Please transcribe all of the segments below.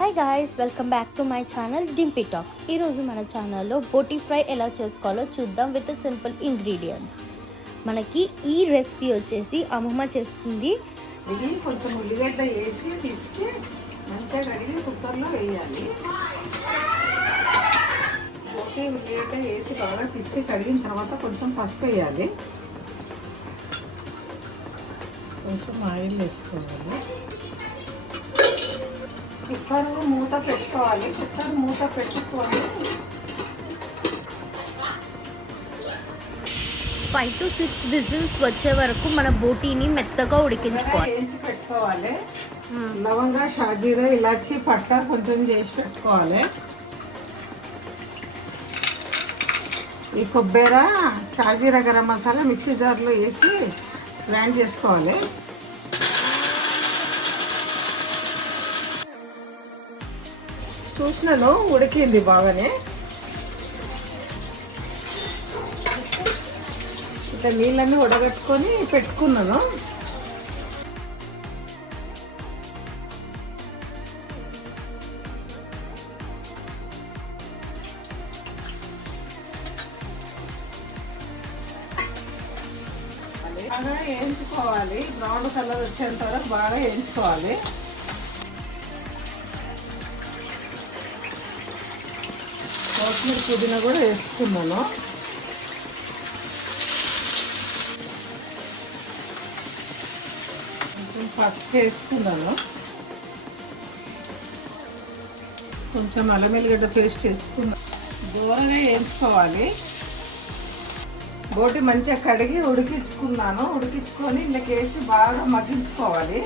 Hi guys, welcome back to my channel Dimpy talks. ఈరోజు మన ఛానల్లో బోటీ ఫ్రై ఎలా చేసుకోవాలో చూద్దాం విత్ సింపుల్ ఇంగ్రీడియంట్స్. మనకి ఈ రెసిపీ వచ్చేసి అమ్మమ్మ చేస్తుంది. ఇది కొంచెం ఉల్లిగడ్డ వేసి పిసికి మంచిగా కడిగి కుక్కర్లో వేయాలి. బోటీ ఉల్లిగడ్డ వేసి బాగా పిసికి కడిగిన తర్వాత కొంచెం పసుపు వేయాలి, కొంచెం ఆయిల్ వేసుకోవాలి. కుక్కర్ మూత పెట్టుకోవాలి. కుక్కర్ మూత పెట్టుకొని 5 to 6 విజిల్స్ వచ్చే వరకు మన బోటీని మెత్తగా ఉడికించుకోవాలి. వేయించి పెట్టుకోవాలి. లవంగా, షాజీరా, ఇలాచి, పట్టా కొంచెం చేసి పెట్టుకోవాలి. ఈ కొబ్బెర, షాజీరా, గరం మసాలా మిక్సీ జార్లో వేసి గ్రైండ్ చేసుకోవాలి. చూసినాను, ఉడికింది బాగానే. ఇట్లా నీళ్ళన్నీ ఉడగట్టుకొని పెట్టుకున్నాను. బాగా వేయించుకోవాలి. బ్రౌన్ కలర్ వచ్చేంత వరకు బాగా వేయించుకోవాలి. కొత్తిమీర, పుదీనా కూడా వేసుకున్నాను. కొంచెం పసుపు వేసుకున్నాను. కొంచెం అల్లం వెల్లిగడ్డ పేస్ట్ వేసుకున్నాను. దూరంగా వేయించుకోవాలి. బోటి మంచిగా కడిగి ఉడికించుకున్నాను. ఉడికించుకొని ఇందులోకి వేసి బాగా మగ్గించుకోవాలి.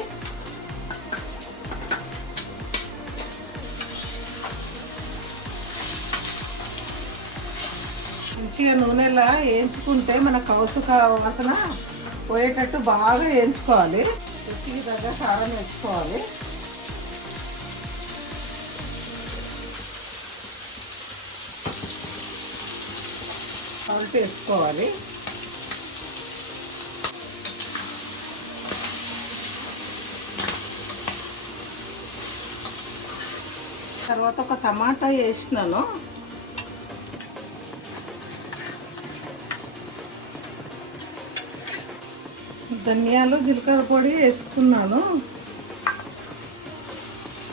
మంచిగా నూనెలా వేయించుకుంటే మన కౌసుక వాసన పోయేటట్టు బాగా వేయించుకోవాలి. రుచికి తగ్గ కారం వేసుకోవాలి. సాల్ట్ వేసుకోవాలి. తర్వాత ఒక టమాటా వేసినాను. ధనియాలు, జీలకర్ర పొడి వేసుకున్నాను.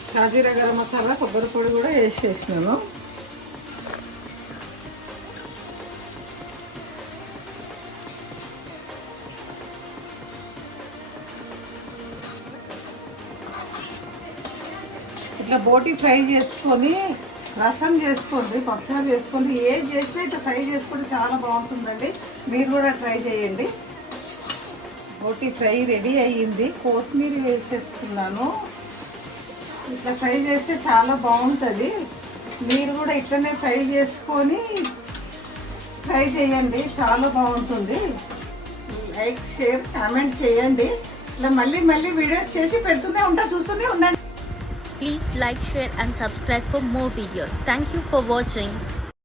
షాజీరా, గరం మసాలా, కొబ్బరి పొడి కూడా వేసేసినాను. ఇట్లా బోటి ఫ్రై చేసుకొని రసం చేసుకోండి, పప్పుచారు చేసుకోండి. ఏది చేసినా ఇట్లా ఫ్రై చేసుకుంటే చాలా బాగుంటుందండి. మీరు కూడా ట్రై చేయండి. బోటి ఫ్రై రెడీ అయ్యింది. కొత్తిమీర వేసేస్తున్నాను. ఇట్లా ఫ్రై చేస్తే చాలా బాగుంటుంది. మీరు కూడా ఇట్లనే ఫ్రై చేసుకొని ట్రై చేయండి, చాలా బాగుంటుంది. లైక్, షేర్, కామెంట్ చేయండి. ఇట్లా మళ్ళీ వీడియోస్ చేసి పెడుతూనే ఉంటా, చూస్తూనే ఉండండి. Please like, share and subscribe for more videos. Thank you for watching.